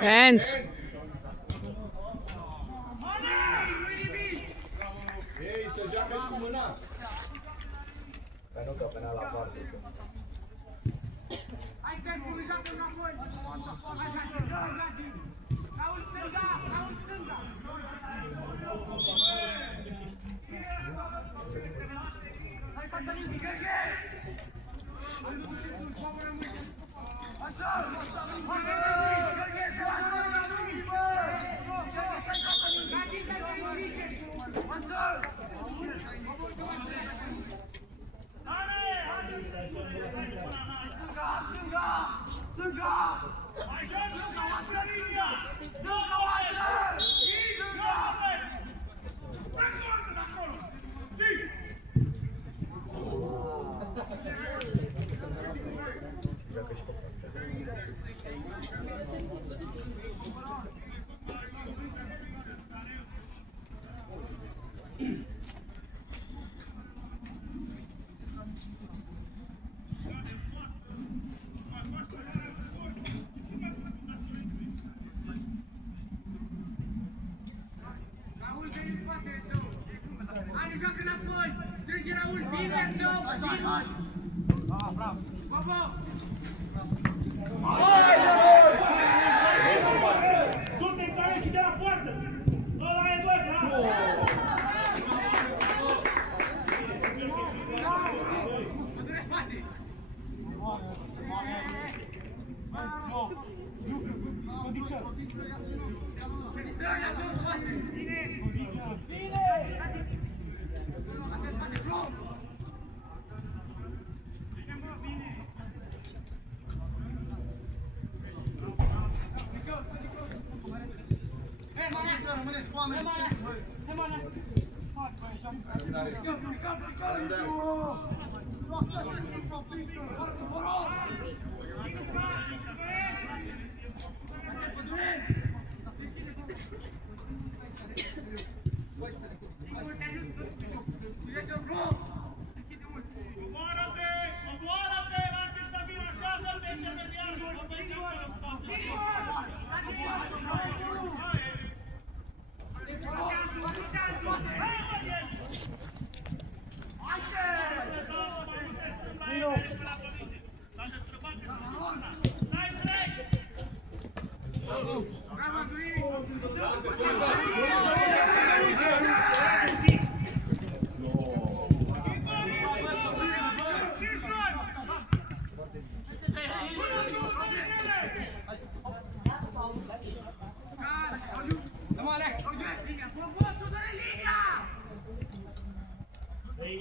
Hands. Ei, să joacă și cu mâna. Că nu, că până la poartă. Hai să joacă înapoi! Raul stânga! Raul stânga! Hai, Cătălin, Gheorghe! Joacă și pe poartă. Raul, veni în spatele tău! Hai, joacă înapoi! Strânge, Raul, bine, stop! Hai! Bravo! Bravo! Du-te în care și de la poartă! Ăla e bă, bravo! Mădure spate! Se distrage acolo în spate! Bine! Bine! Atât spate, front! Omoară-te! Omoară-te! Lasă-l să vină, așează-l pe intermediar!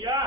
Ia!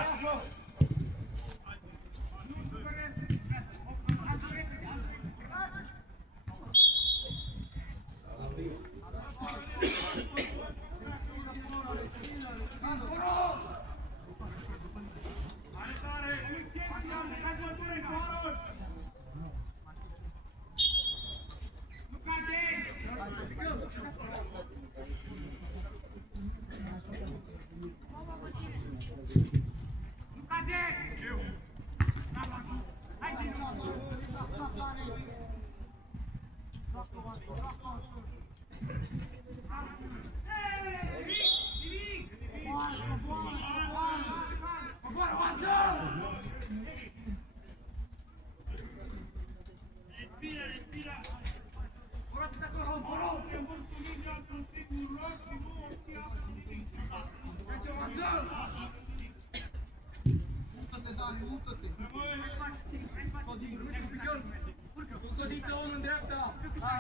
Codița 1 în dreapta!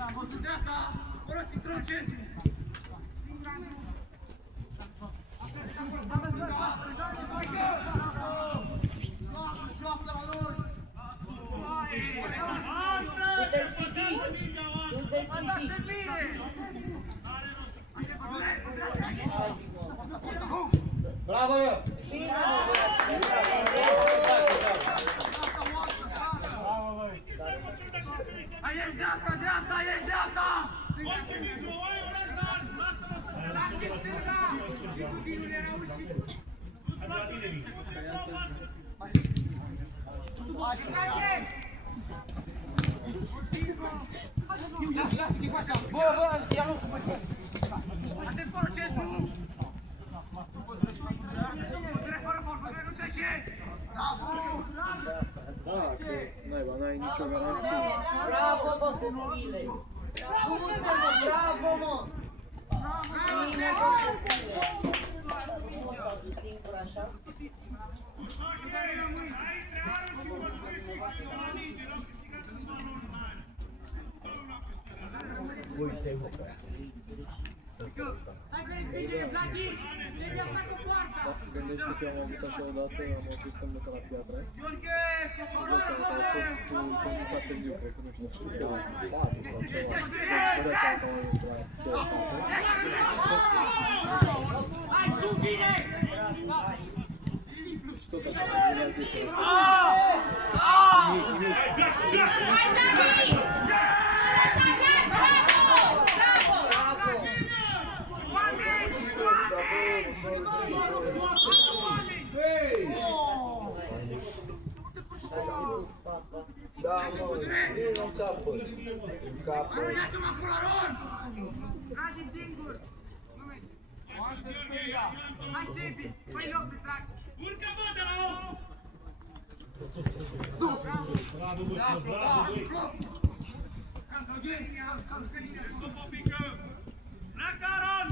Am văzut dreapta! Fără citron centru! Bravo! Hai, ești dreapta, dreapta, ești dreapta! Lasă-i stânga! Și cu vinul era ușit! Hai, Attenzione centro! Da, că n-ai nicio garanție. Bravo, mă, Termovile! Du-te, mă, bravo, mă! Bine, mă, nu s-a dus singur așa? Uite, mă, pe aia. Hai că respingere, Vladi! Trebuie să facă poarta! Gândește că am avut așa odată, am avut semnul ca la piatră. Și îți dai seama că au fost convocat târziu, cred că nu știu, de la 4 sau ceva. Vă dați seama că am ajuns la 2 case. Hai, tu bine! Și tot așa, venea 10 ăsta. Mic, mic. Da, mă, nu în capăt. În capăt. Aruncați-mă acolo, Aron! Tragi singur! Hai, Sebi! Păi loc de trag! Urcă, bă, de la 8! Sub o pică! Pleacă, Aron!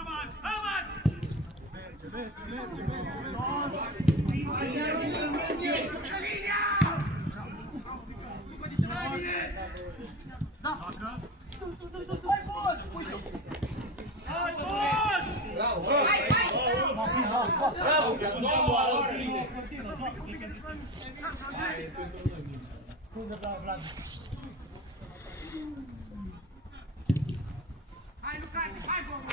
Avanți, avanți! Bravo, bravo! Hai, Lucati! Hai, Bogu!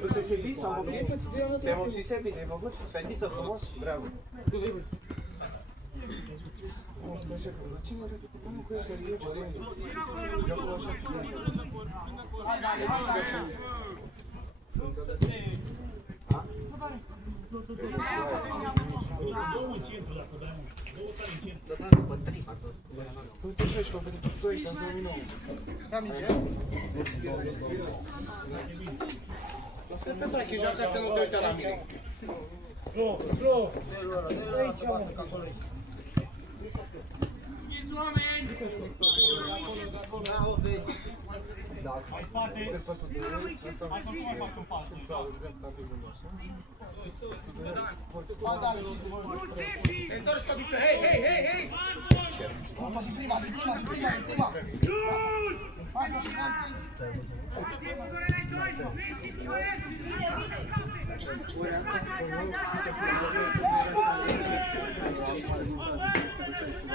Nu te servi? S-au făcut? Te-am obținut servit, ai făcut? Fetiță frumos? Bravo! Uite, treci, mă, pentru 2 sau 2009. Pentru că joacă te nu te uita la mine. Schiți oameni! Mai spate! Hai să nu mai fac un pas. Întorci căpiță! Hei, hei, hei, hei!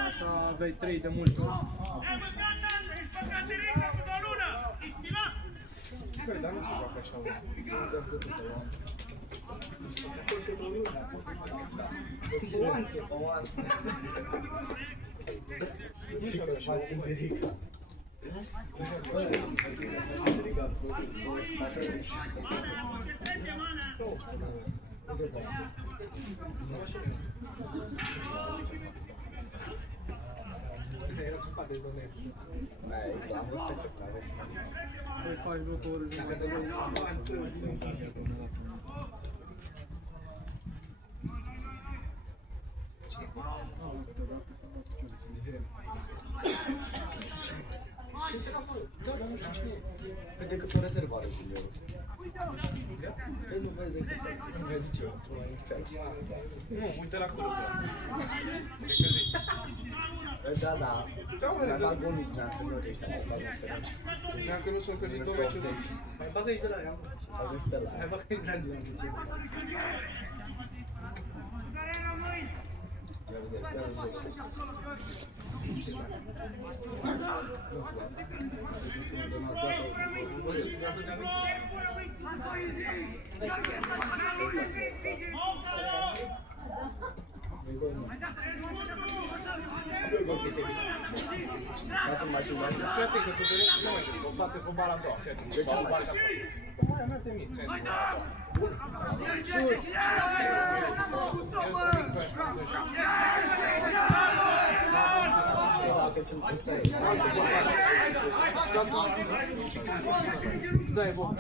Așa aveai 3 de mult. Ai mâncat asta, ești pe Caterica cu o lună! Ești pilat! Băi, dar nu se joacă așa, mă. Nu ți-am putut să iau. Oanțe. Nu joacă așa. Era cu spate, domne. Ai, am văzut ce plave să... Păi faci lucruri de Pe decât o rezervare cu el. Păi nu vezi decât nu vezi ce. Nu, uite la acolo. Se căzește. Da, da. Mi-a agonit, mi-a agonit ăștia, mi-a agonit. Mi-am că nu s-au încălzit 2 meciuri. Mai bagă și de la ea. Au găsit ăla. Mai bagă și de la ea. Care rămâi? Ia vezi, ia vezi. Hai, Doi gol ti segui. Acum mai și mai. Fii atent că tu direct nu mergi, o bate cu bara a doua, fii atent. Deci am bate acolo. Cum aia mea de mie, ți-ai spus. Bun. Șut! Da, e bun.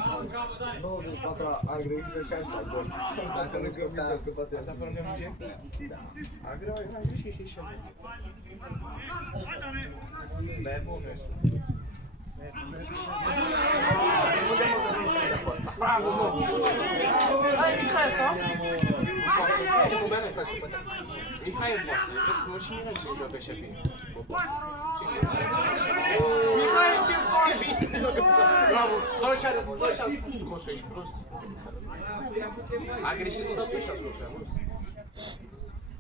94 a greșit să 16 gol. Dacă nu scăptea, a scăpat el. Dar pe lângă Mugen? Da. A greu, am greșit și așa. Da, e bun, este. Bravo, mă! Hai, Mihai ăsta? Mihai e bun. Nu și Mihai ce joacă așa bine. Mihai, ce bine joacă! Bravo! Doi și-a scos-o, ești prost. A greșit, dar tu și-a scos-o, am văzut.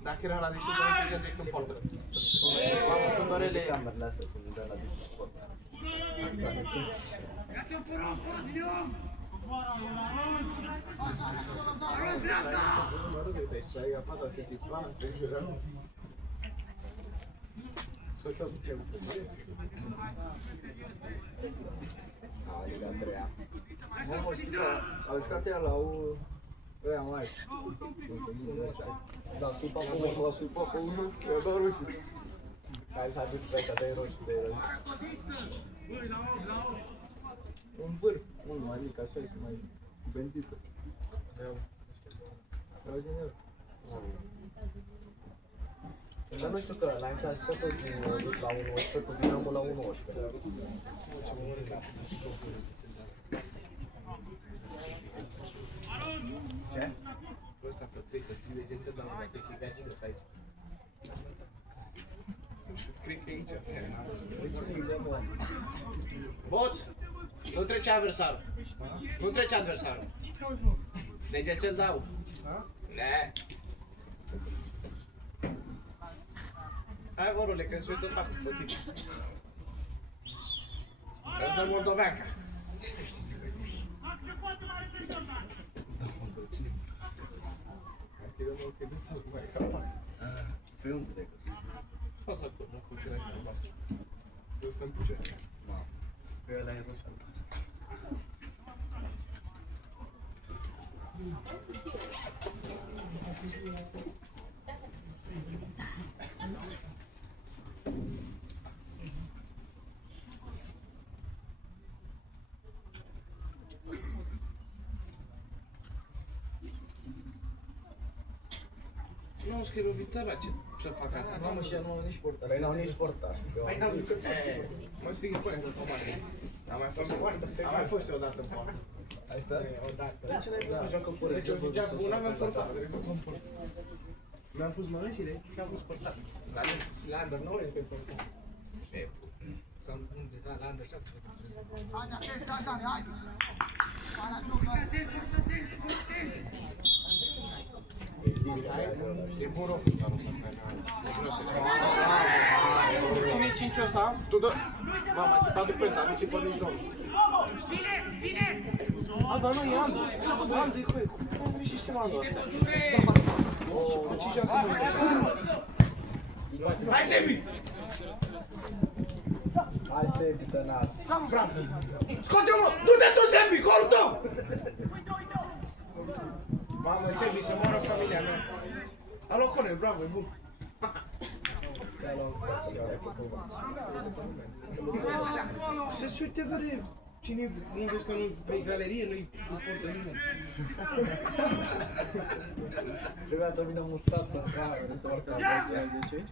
Dacă era la deșit, dar nu direct în portă. Mamă, când orele... Camerele astea se vedea la Digi Sport. Liga 3-a. Mamă, știi că au jucat ea la ăia mai. Da, sculpa pe unul, eu dau roșu. Hai să aduci pe ăsta, dă-i roșu, dă-i roșu. Un vârf, mult mai mic, așa și mai bentiță. Era genial. Dar nu știu că la intrare a jucat tot din la 1-11, cu Dinamo la 1-11. Ce? Ăsta pe 3, că stric de ce se dau, dacă e gagică să aici. Cred că e aici. Boț! Nu trece adversarul. Nu trece adversarul. De ce ți-l dau? Ne. Hai, vorule, că îți uită tacul pe tine. Îți dă moldoveanca. Pe unde te-ai căzut? Fața acolo, cu cerea și albastră. Eu stăm cu cerea. Pe ăla e roșu albastră. Nu, scrie o vitară, ce fac asta? Mamă, și ea nu au nici portar. Păi n-au nici portar. Mă stigă cu aia, cu tomate. Am mai fost odată în poartă. Ai stat? Odată. De ce n-ai văzut joacă cu Deci eu ziceam, nu aveam portar, trebuie să-mi port. Mi-am pus mănășile și am pus portar. Dar la Under nu e pe portar. Sau unde, da, la Under 7 cred că se E bun rău portarul ăsta. E grosele. Ține 5-ul ăsta, tu dă... Mama, ai țipat după ăsta, nu țipă nici domnul. A, dar nu, e Andu. Andu e cu el. Cum și știm Andu ăsta? Cu ce joacă mult ăsta? Hai, Sebi! Hai, Sebi, tănas. Scoate-o, mă! Du-te tu, Sebi, corul tău! Mamă, Sebi, să moară familia mea. Alo, Cornel, bravo, e bun. Ce-ai luat pe cuvânt? Să se uite, vede, cine, nu vezi că nu pe galerie, nu-i suportă nimeni. Trebuia să vină mustață în cameră, să facă aici. De ce?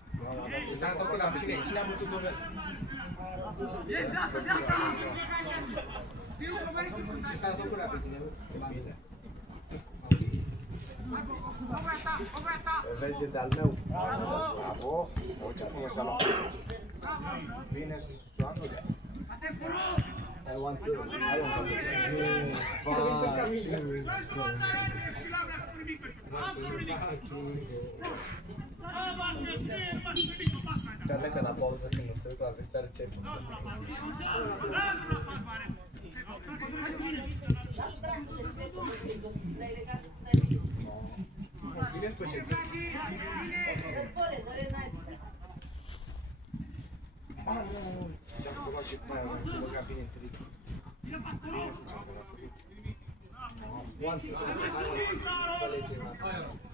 Și stai tot la cine a bătut o verde? Ce stai să cura pe tine, Bine. Vezi, e de-al meu. Bravo! O, ce frumos a luat. Bine, Joanu. Hai, one zero. Hai, un salut. Chiar că la pauză când nu se duc la vestiare ce Bine, pe ce? Ce-am luat și pe aia, să băga bine în trit. Oanță,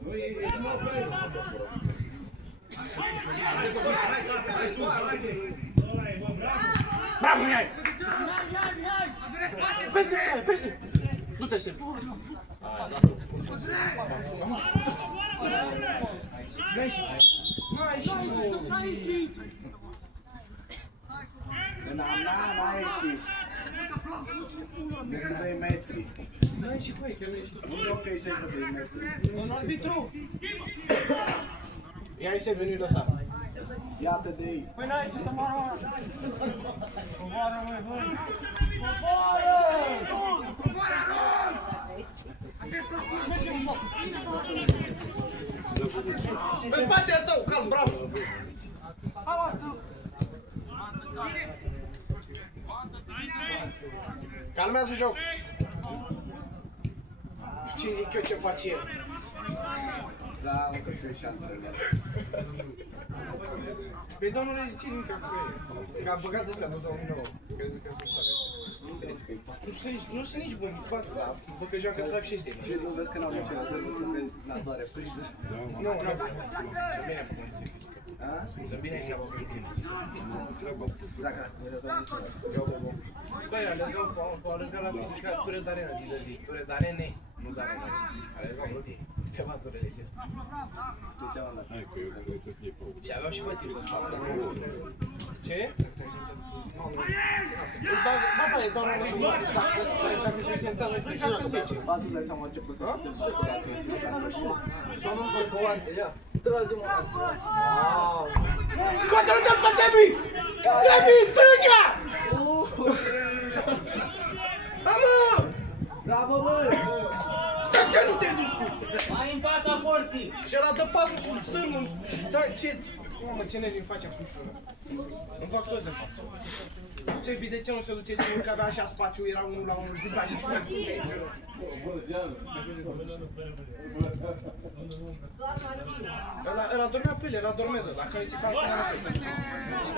Nu e bravo, Miai! Peste, peste! Du-te, Seb! N-ai ieșit! N-ai ieșit! N-a ieșit. De 2 metri. N-ai ieșit cu ei, că nu ești tu. Nu e ok să de 2 metri. Un arbitru! Ia-i Seb, nu-i lăsa. Iată de ei. Păi n-ai ieșit să moară! Coboară, măi, băi! În spate al tău, calm, bravo! Calmează joc! Ce zic eu ce face el? Bravo că tu ești antrenor. Pe domnul nu zice nimic cu el. Că a băgat ăsta, nu dau nouă. Crezi că se stare. Nu sunt nici buni, bă că joacă slab și este. Și nu vezi că n-au nicio trebuie să vezi la doar repriză. Nu, sunt bine cu cum se zice. Sunt bine și am oprit. Dacă nu dau nicio. Băi, alergăm pe alergăm la fizică, ture de arena zi de zi. Ture de arene, nu de arena. Alergăm câteva turele zi. Tu ce am dat? Și aveau și bătiți să facă. Ce? Ba da, e doar unul și unul. Dacă se centează, tu joacă 10. 40 am început să te facă dacă e simplu. Soamnă în corpoanță, ia. Trage-mă. Scoate-l pe Sebi! Sebi, stânga! Amă! Bravo, bă! De ce nu te duci tu? Mai în fața porții! Și ăla dă pasul cu stângul. Da, ce? Mamă, ce nezi îmi face pușul ăla? Îmi fac toți de fapt. Sebi, de ce nu se duce singur, că avea așa spațiu, era unul la unul, juca și șuia cu ei. Ăla dormea pe el, era dormeză, dacă îi țipa asta n-a șuit.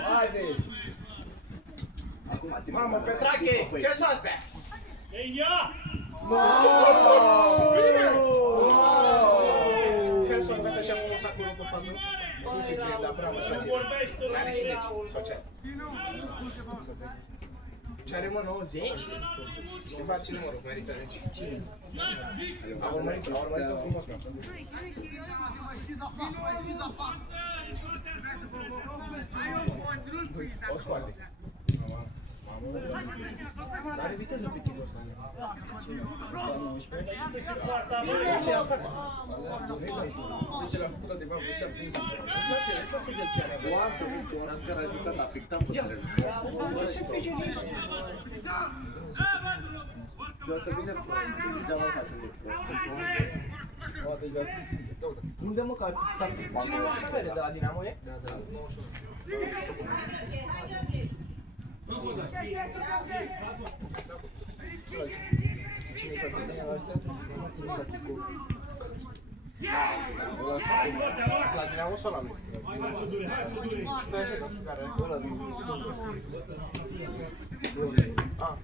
Haide! Acum, ține. Mamă, Petrache, ce-s astea? Ei, ia! Care s-a băgat așa frumos acolo pe fază? Nu știu cine, dar bravo, ăsta ce? Are și 10, sau ce? Ce are, mă, 90? Știi, faci numărul, merită 10. A urmărit-o frumos, mă. O scoate. Are viteză pe tipul ăsta. Ce atacă? De ce l-a făcut adevărat cu ăsta? Îmi place de-l piare. Oanță, vezi că Oanță care a jucat, a pictat pe teren. Ce se fece din el? Joacă bine, degeaba îl face lucrul ăsta. Unde mă că a pictat pe teren? Cine e Oanță Vere de la Dinamo, e? Da. La Dinamo sau la lui? Tu ai așa, nu știu care. Ăla din Ah.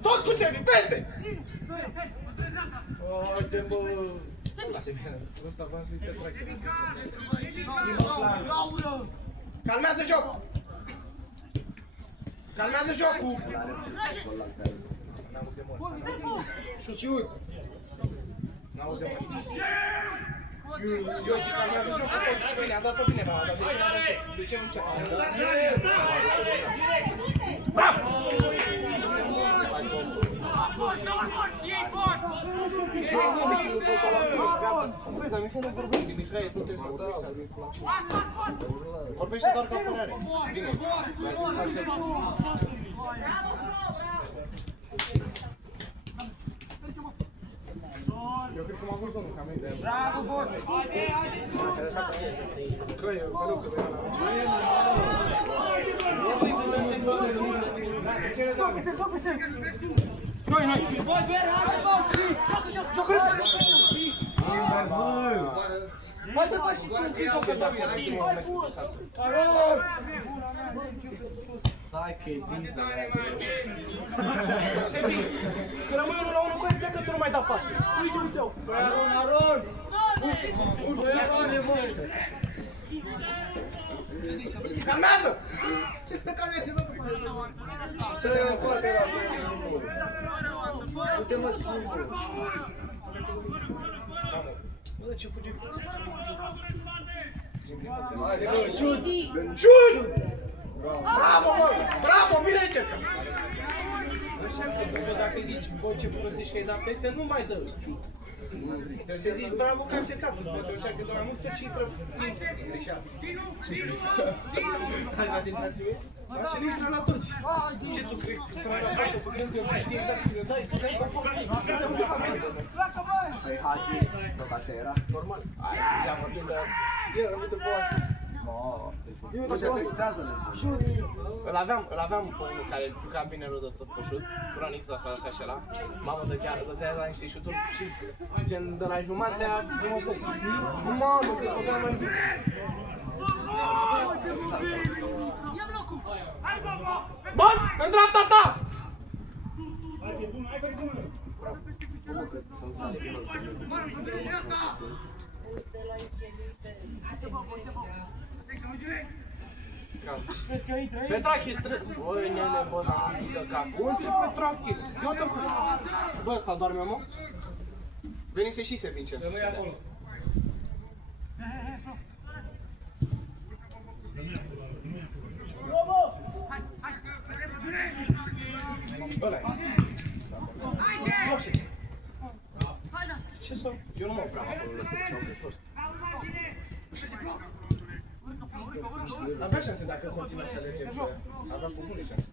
Tot cu Sebi, peste! Haide, bă! Lasă-mi, ăsta v-am zis pe tracker. Calmează joc! Calmează jocul! El are acolo la care. N-aude mă ăsta. Șut și uite! N-aude mă nici. Eu și calmează jocul sau bine, a dat-o bine, m-a dat. De ce n-a dat? De ce nu începe? Bravo! Băi, dar Mihai nu vorbește, Mihai, tu trebuie să vorbești. Vorbește doar ca apărare. Bine, eu cred că m-a vrut domnul, că am idee. Bravo, Borbe! Că eu, că nu, că venea la Hai că e Diesel aia. Că rămâi 1-1 cu el, plecă, tu nu mai dau pase. Uite-o. Calmează! Ce te calmezi, mă? Ce poate era? Du-te, mă, schimbă. Bă, ce fugi? Haide, bă, șut! Șut! Bravo, bă! Bravo, bine încercat! Așa că, bă, dacă zici, bă, ce prost zici că ai dat peste, nu mai dă șut. Trebuie să zici, bravo că ai încercat, după ce încearcă doar mai mult, că și intră greșeală. Așa ce intrați mie? Așa nu intră la toți. Ce tu crezi? Intră la toți, tu crezi că eu știi exact cum eu dai? Tu dai pe foc și Păi, Hagi, tot așa era? normal. Ai, deja vorbim de... Eu, uite, poate. Eu, așa, contează-le. Șut! Îl aveam pe unul care juca bine rău de tot pe șut, Cronic ăsta lăsa și ăla. Mamă, dădea la niște șuturi și gen de la jumatea jumătății, știi? Mamă, că băgea mai bine. Băț, în dreapta ta! Petrache, băi, nene, bă, n-am pică capul. Unde Petrache? Iată cu... Bă, ăsta doarme, mă? Venise și se vince. Nu e acolo. Ăla-i. Ce să... Eu nu mă vreau acolo, ce-au pe prost. Avea șanse dacă continuăm să alegem și avea cu bune șanse.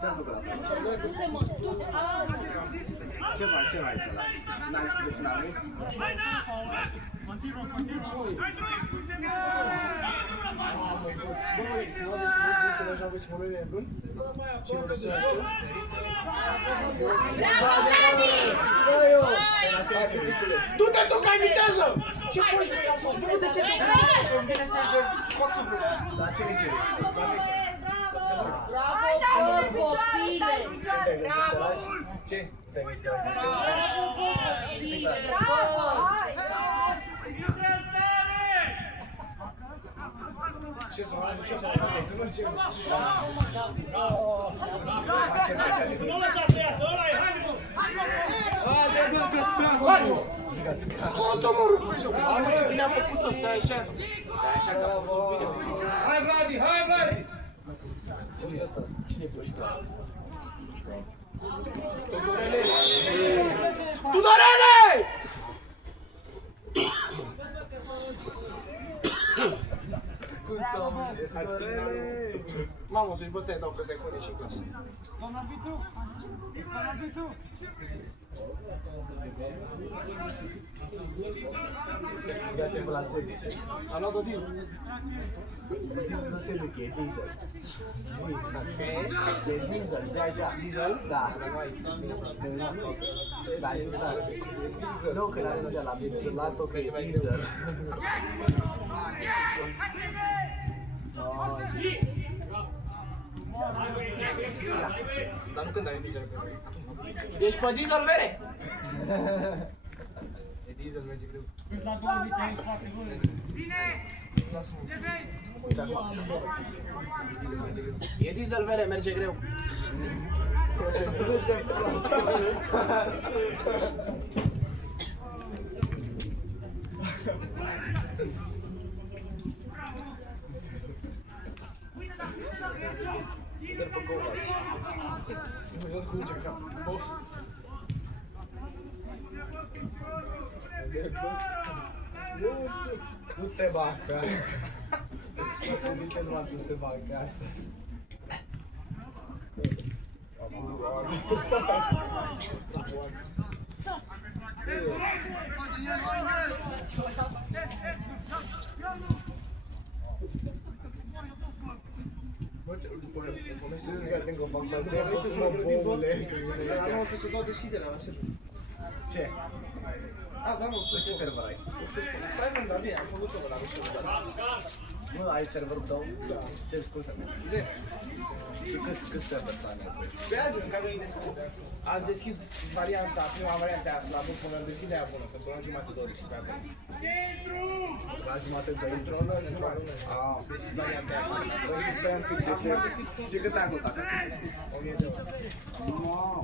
Ce-a făcut la ce mai să la? N-ai spus de cine am venit? Băi, nu aveți să deja aveți mărurile bun? Și vă duceți ce? Du-te tu, că ai viteză! Ce faci, băi? Am făcut de ce? Îmi vine să vezi scoțul, băi. La ce încerci? Bravo, copile! Ce? Te-ai gândit la ce? Bravo! Ce să mai ce să mai fac? Nu ce. Nu lăsați să iasă, ăla e, haide, bă! Haide, bă, că spează! Contă, mă, rup pe joc! Mamă, ce bine am făcut-o, stai așa! Stai așa că a făcut bine! Hai, Vladi, hai, Vladi! Cine-i ăsta? Cine-i plășită? Tudorele! Tudorele! Cum s-a auzit? Tudorele! Mamă, să-și băteai, dau că se pune și în clasă. Dați-vă la sebi. S-a luat o deal. Nu se că e diesel. Zi, Ok. e diesel, zi așa. Diesel? Da. Da, e clar. Nu, că l-ajungea la Michelin, că e diesel. Dar nu când ai diesel. Ești pe diesel, vere? E diesel, merge greu. Uite acum. E diesel, vere, merge greu. Du-te banca. Ăsta e din numai du-te banca asta. Nu știu că tengo banca. Nu știu să mă boule. Nu știu să dau deschiderea la server. Ce? Ah, da, nu, Ce server ai? Stai, mă, dar bine, am făcut ceva la server. Nu, ai serverul tău? Da. Ce cum se numește? Zero. Și cât server ai nevoie? Pe azi, în care îi deschid. Azi deschid varianta, prima variantă aia slabă, până îl deschid aia bună, pentru o jumătate de oră și pe acolo. La jumătate de Într-o intro? oră, jumătate. Deschid varianta aia bună. Vrei să stai un pic de ce? Și cât ai avut acasă? 1000 de euro. Wow!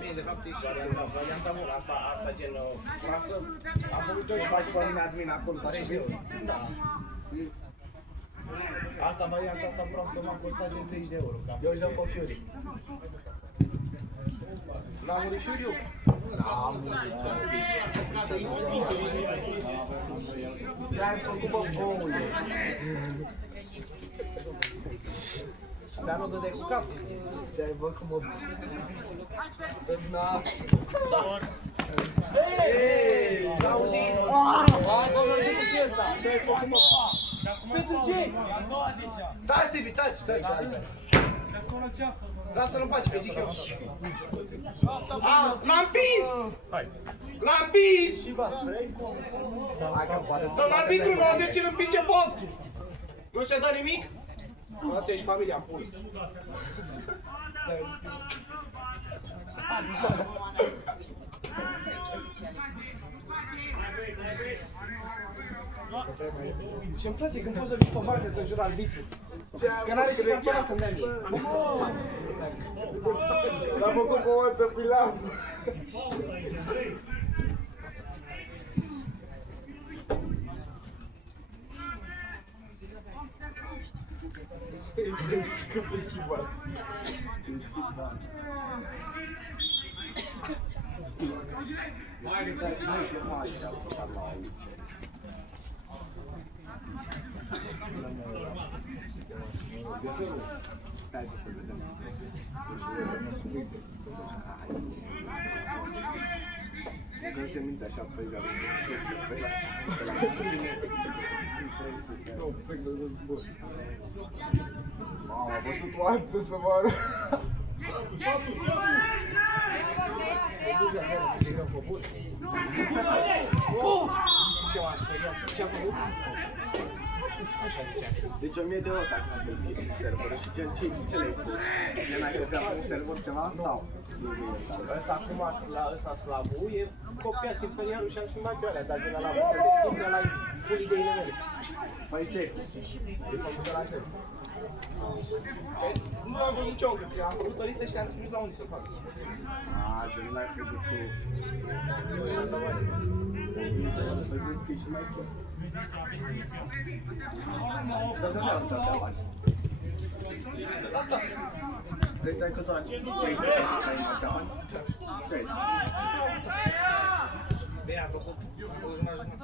Bine, de fapt, e și varianta bună, asta gen, asta, am făcut tot Și și faci pe mine admin acolo, dar 30 de euro. Da. Asta, varianta asta proastă m-a costat gen 30 de euro. Eu joc pe Fury. N-am murit și eu. N-am murit. Ce ai făcut, bă, boule? Dar nu dădeai cu cap. Ce ai făcut, mă? În nas. Hei, s-a auzit? Ce ai făcut, mă? Pentru ce? Taci, Sibi, taci. Lasă-l în pace, că zic eu. L-am pins! L-am pins! Hai că poate... Dar arbitru 90 îl împinge Bob! Nu se dă nimic? Dați aici familia pui. Ce-mi place când poți să vii pe bancă să jur arbitru. Că n-are ce cartola să-mi dea mie. L-am făcut cu o oță pilam. Că pe Sibat. Da, și noi că mai ce-am făcut la aici. Hai să se vedem. Când se minți așa pe jarul, pe la mamă, a bătut o alță să mă arăt. Ce m-a speriat? Ce-a făcut? Așa ziceam. Deci 1000 de euro dacă ați deschis serverul și ce le-ai pus? Le n-ai copiat pe un server ceva sau? Ăsta acum, ăsta slabul, e copiat imperialul și am schimbat eu alea, dar gen ăla de deschid, ăla e full ideile mele. Păi ce ai pus? E făcut de la zero. Nu am văzut nicio că am făcut o listă și am trimis la unde să-l fac. Ce nu l-ai făcut tu. Păi deschis și mai tu. Dar de unde am dat bani? Vrei să ai că tu ai mai bani? Ce ai zis? Bine, am făcut o jumătate.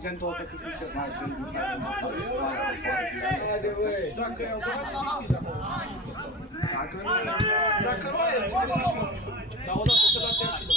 Gen două câte și ceva din Dacă i-au băgat, ce știți acolo? Dacă nu, el ce știți. Dar odată că dată am și dat.